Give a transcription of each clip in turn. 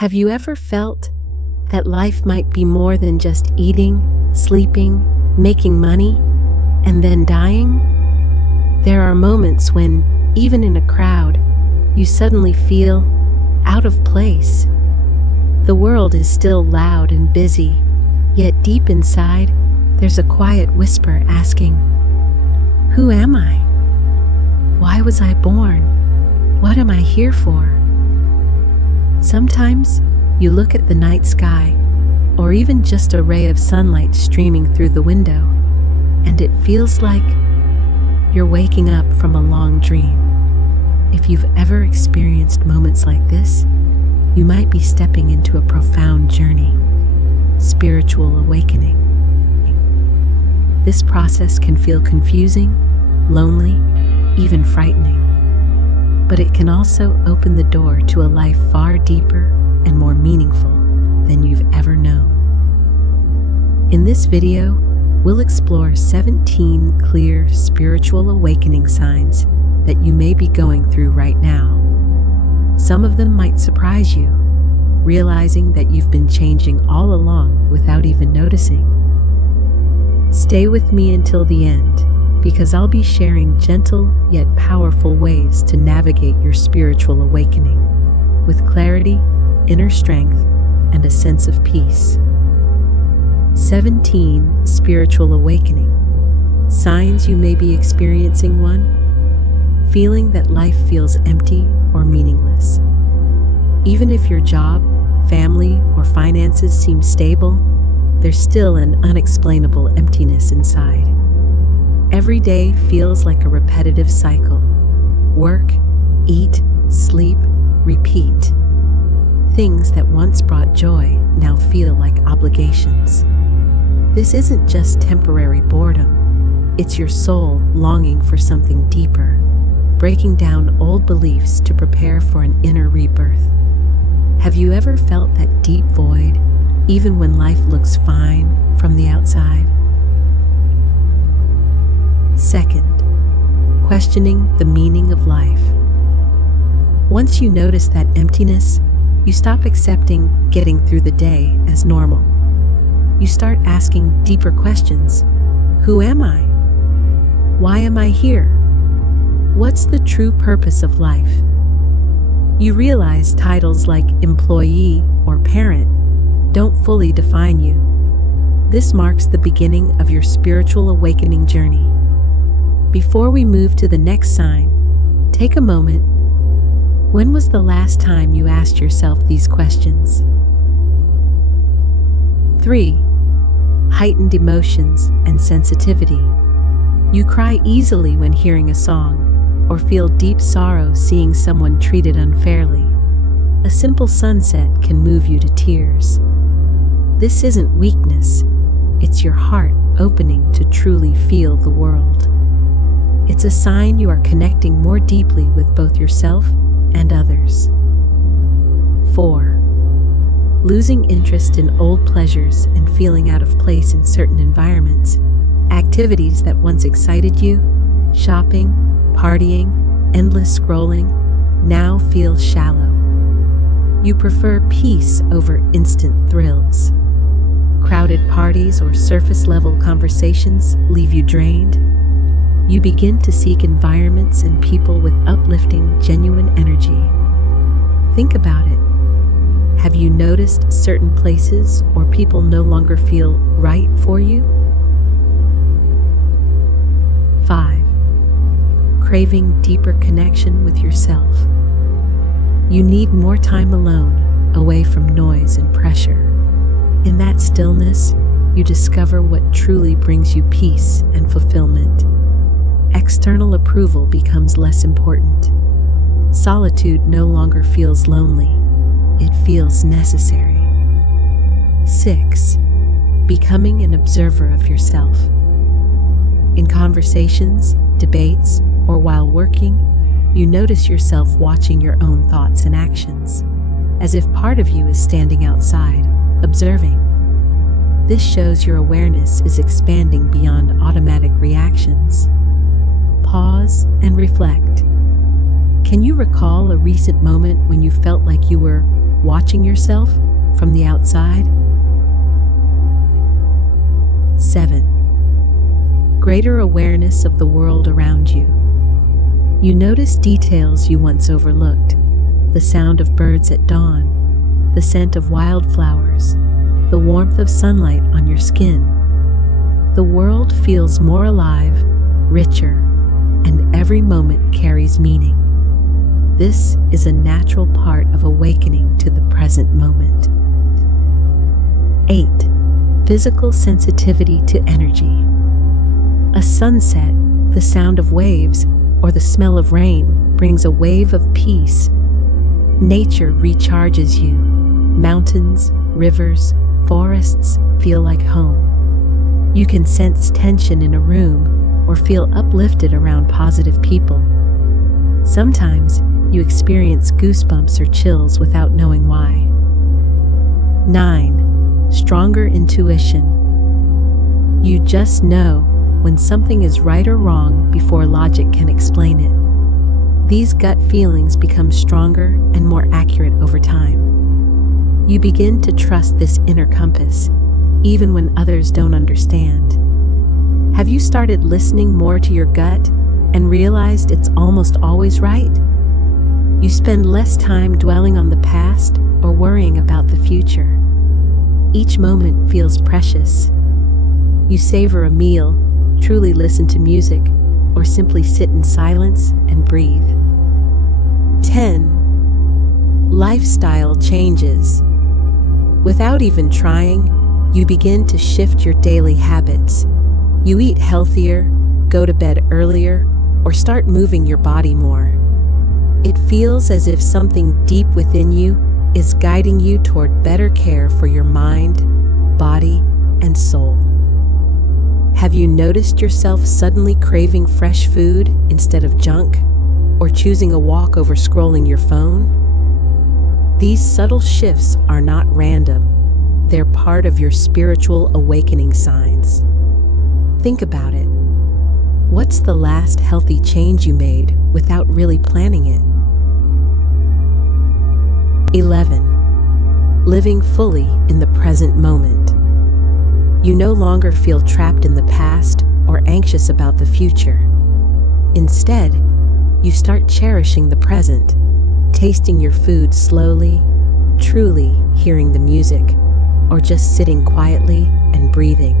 Have you ever felt that life might be more than just eating, sleeping, making money, and then dying? There are moments when, even in a crowd, you suddenly feel out of place. The world is still loud and busy, yet deep inside, there's a quiet whisper asking, "Who am I? Why was I born? What am I here for?" Sometimes you look at the night sky, or even just a ray of sunlight streaming through the window, and it feels like you're waking up from a long dream. If you've ever experienced moments like this, you might be stepping into a profound journey, spiritual awakening. This process can feel confusing, lonely, even frightening, but it can also open the door to a life far deeper and more meaningful than you've ever known. In this video, we'll explore 17 clear spiritual awakening signs that you may be going through right now. Some of them might surprise you, realizing that you've been changing all along without even noticing. Stay with me until the end, because I'll be sharing gentle yet powerful ways to navigate your spiritual awakening with clarity, inner strength, and a sense of peace. 17 spiritual awakening signs you may be experiencing. 1. Feeling that life feels empty or meaningless. Even if your job, family, or finances seem stable, there's still an unexplainable emptiness inside. Every day feels like a repetitive cycle. Work, eat, sleep, repeat. Things that once brought joy now feel like obligations. This isn't just temporary boredom. It's your soul longing for something deeper, breaking down old beliefs to prepare for an inner rebirth. Have you ever felt that deep void, even when life looks fine from the outside? 2. Questioning the meaning of life. Once you notice that emptiness, you stop accepting getting through the day as normal. You start asking deeper questions. Who am I? Why am I here? What's the true purpose of life? You realize titles like employee or parent don't fully define you. This marks the beginning of your spiritual awakening journey. Before we move to the next sign, take a moment. When was the last time you asked yourself these questions? 3. Heightened emotions and sensitivity. You cry easily when hearing a song, or feel deep sorrow seeing someone treated unfairly. A simple sunset can move you to tears. This isn't weakness, it's your heart opening to truly feel the world. It's a sign you are connecting more deeply with both yourself and others. 4. Losing interest in old pleasures and feeling out of place in certain environments. Activities that once excited you, shopping, partying, endless scrolling, now feel shallow. You prefer peace over instant thrills. Crowded parties or surface-level conversations leave you drained. You begin to seek environments and people with uplifting, genuine energy. Think about it. Have you noticed certain places or people no longer feel right for you? 5. Craving deeper connection with yourself. You need more time alone, away from noise and pressure. In that stillness, you discover what truly brings you peace and fulfillment. External approval becomes less important. Solitude no longer feels lonely. It feels necessary. 6. Becoming an observer of yourself. In conversations, debates, or while working, you notice yourself watching your own thoughts and actions, as if part of you is standing outside, observing. This shows your awareness is expanding beyond automatic reactions. Pause and reflect. Can you recall a recent moment when you felt like you were watching yourself from the outside. 7. Greater awareness of the world around you. You notice details you once overlooked: the sound of birds at dawn, the scent of wildflowers, the warmth of sunlight on your skin. The world feels more alive, richer, and every moment carries meaning. This is a natural part of awakening to the present moment. 8. Physical sensitivity to energy. A sunset, the sound of waves, or the smell of rain brings a wave of peace. Nature recharges you. Mountains, rivers, forests feel like home. You can sense tension in a room or feel uplifted around positive people. Sometimes you experience goosebumps or chills without knowing why. 9. Stronger intuition. You just know when something is right or wrong before logic can explain it. These gut feelings become stronger and more accurate over time. You begin to trust this inner compass, even when others don't understand. Have you started listening more to your gut and realized it's almost always right? You spend less time dwelling on the past or worrying about the future. Each moment feels precious. You savor a meal, truly listen to music, or simply sit in silence and breathe. 10. Lifestyle changes. Without even trying, you begin to shift your daily habits. You eat healthier, go to bed earlier, or start moving your body more. It feels as if something deep within you is guiding you toward better care for your mind, body, and soul. Have you noticed yourself suddenly craving fresh food instead of junk, or choosing a walk over scrolling your phone? These subtle shifts are not random. They're part of your spiritual awakening signs. Think about it. What's the last healthy change you made without really planning it? 11. Living fully in the present moment. You no longer feel trapped in the past or anxious about the future. Instead, you start cherishing the present, tasting your food slowly, truly hearing the music, or just sitting quietly and breathing.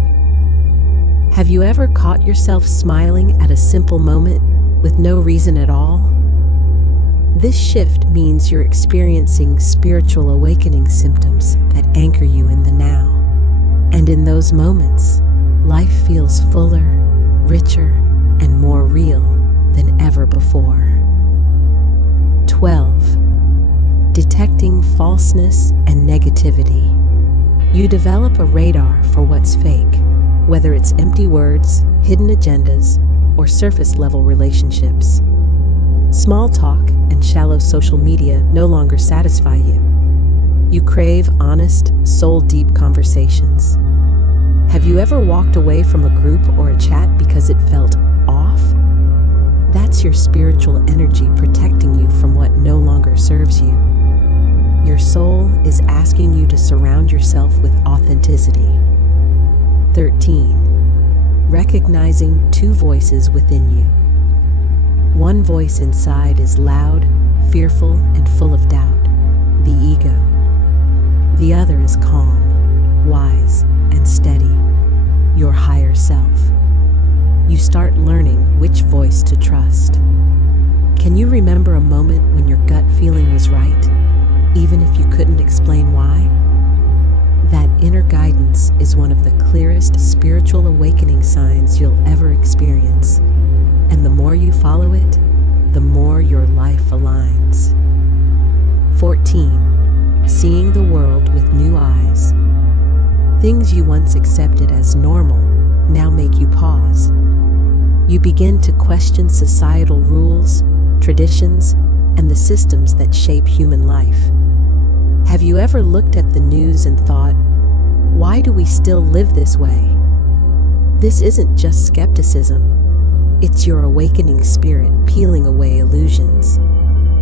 Have you ever caught yourself smiling at a simple moment with no reason at all? This shift means you're experiencing spiritual awakening symptoms that anchor you in the now. And in those moments, life feels fuller, richer, and more real than ever before. 12. Detecting falseness and negativity. You develop a radar for what's fake, whether it's empty words, hidden agendas, or surface-level relationships. Small talk and shallow social media no longer satisfy you. You crave honest, soul-deep conversations. Have you ever walked away from a group or a chat because it felt off? That's your spiritual energy protecting you from what no longer serves you. Your soul is asking you to surround yourself with authenticity. 13. Recognizing two voices within you. One voice inside is loud, fearful, and full of doubt, the ego. The other is calm, wise, and steady, your higher self. You start learning which voice to trust. Can you remember a moment when your gut feeling was right, even if you couldn't explain why? That inner guidance is one of the clearest spiritual awakening signs you'll ever experience. And the more you follow it, the more your life aligns. 14. Seeing the world with new eyes. Things you once accepted as normal now make you pause. You begin to question societal rules, traditions, and the systems that shape human life. Have you ever looked at the news and thought, why do we still live this way? This isn't just skepticism. It's your awakening spirit peeling away illusions.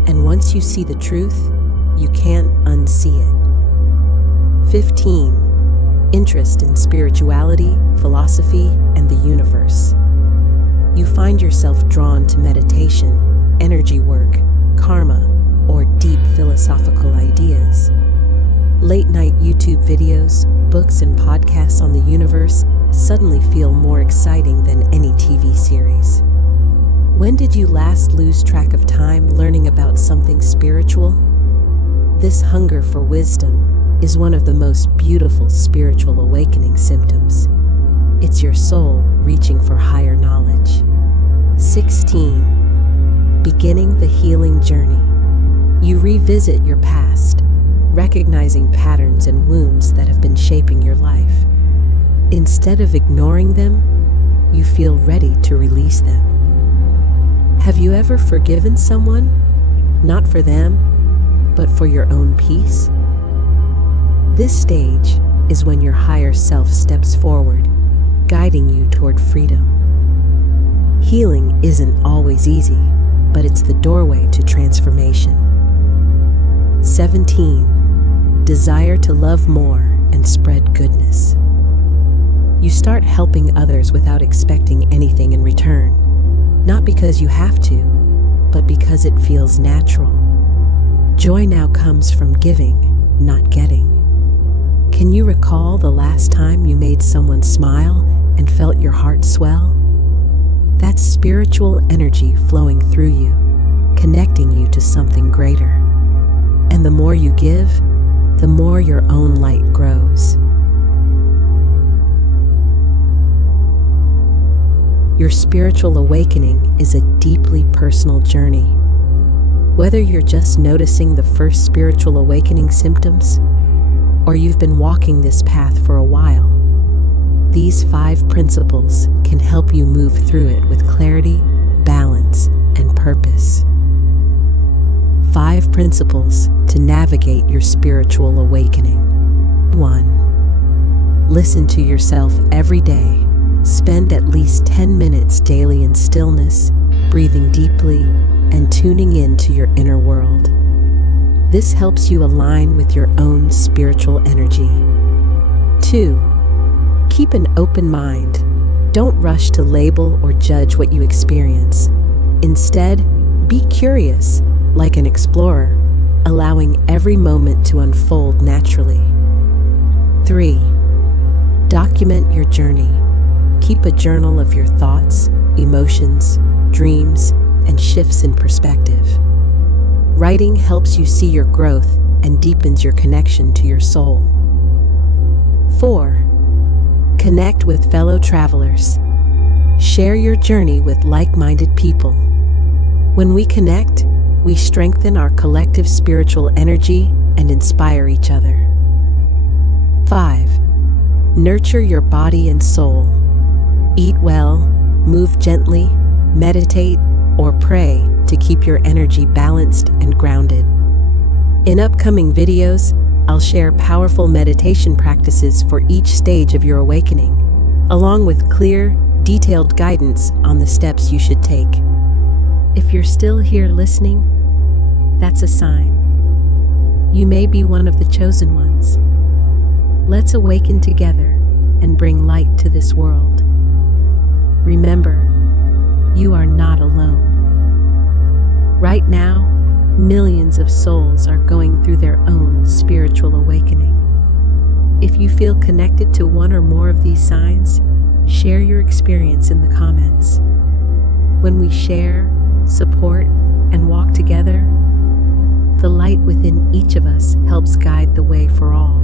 And once you see the truth, you can't unsee it. 15. Interest in spirituality, philosophy, and the universe. You find yourself drawn to meditation, energy work, karma, or deep philosophical ideas. Late-night YouTube videos, books, and podcasts on the universe suddenly feel more exciting than any TV series. When did you last lose track of time learning about something spiritual? This hunger for wisdom is one of the most beautiful spiritual awakening symptoms. It's your soul reaching for higher knowledge. 16. Beginning the healing journey. You revisit your past, recognizing patterns and wounds that have been shaping your life. Instead of ignoring them, you feel ready to release them. Have you ever forgiven someone, not for them, but for your own peace? This stage is when your higher self steps forward, guiding you toward freedom. Healing isn't always easy, but it's the doorway to transformation. 17. Desire to love more and spread goodness. You start helping others without expecting anything in return, not because you have to, but because it feels natural. Joy now comes from giving, not getting. Can you recall the last time you made someone smile and felt your heart swell? That's spiritual energy flowing through you, connecting you to something greater. And the more you give, the more your own light grows. Your spiritual awakening is a deeply personal journey. Whether you're just noticing the first spiritual awakening symptoms, or you've been walking this path for a while, these 5 principles can help you move through it with clarity, balance, and purpose. 5 principles to navigate your spiritual awakening. 1. Listen to yourself every day. Spend at least 10 minutes daily in stillness, breathing deeply, and tuning in to your inner world. This helps you align with your own spiritual energy. 2. Keep an open mind. Don't rush to label or judge what you experience. Instead, be curious, like an explorer, allowing every moment to unfold naturally. 3. Document your journey. Keep a journal of your thoughts, emotions, dreams, and shifts in perspective. Writing helps you see your growth and deepens your connection to your soul. 4. Connect with fellow travelers. Share your journey with like-minded people. When we connect, we strengthen our collective spiritual energy and inspire each other. 5. Nurture your body and soul. Eat well, move gently, meditate, or pray to keep your energy balanced and grounded. In upcoming videos, I'll share powerful meditation practices for each stage of your awakening, along with clear, detailed guidance on the steps you should take. If you're still here listening, that's a sign. You may be one of the chosen ones. Let's awaken together and bring light to this world. Remember, you are not alone. Right now, millions of souls are going through their own spiritual awakening. If you feel connected to one or more of these signs, share your experience in the comments. When we share, support, and walk together, the light within each of us helps guide the way for all.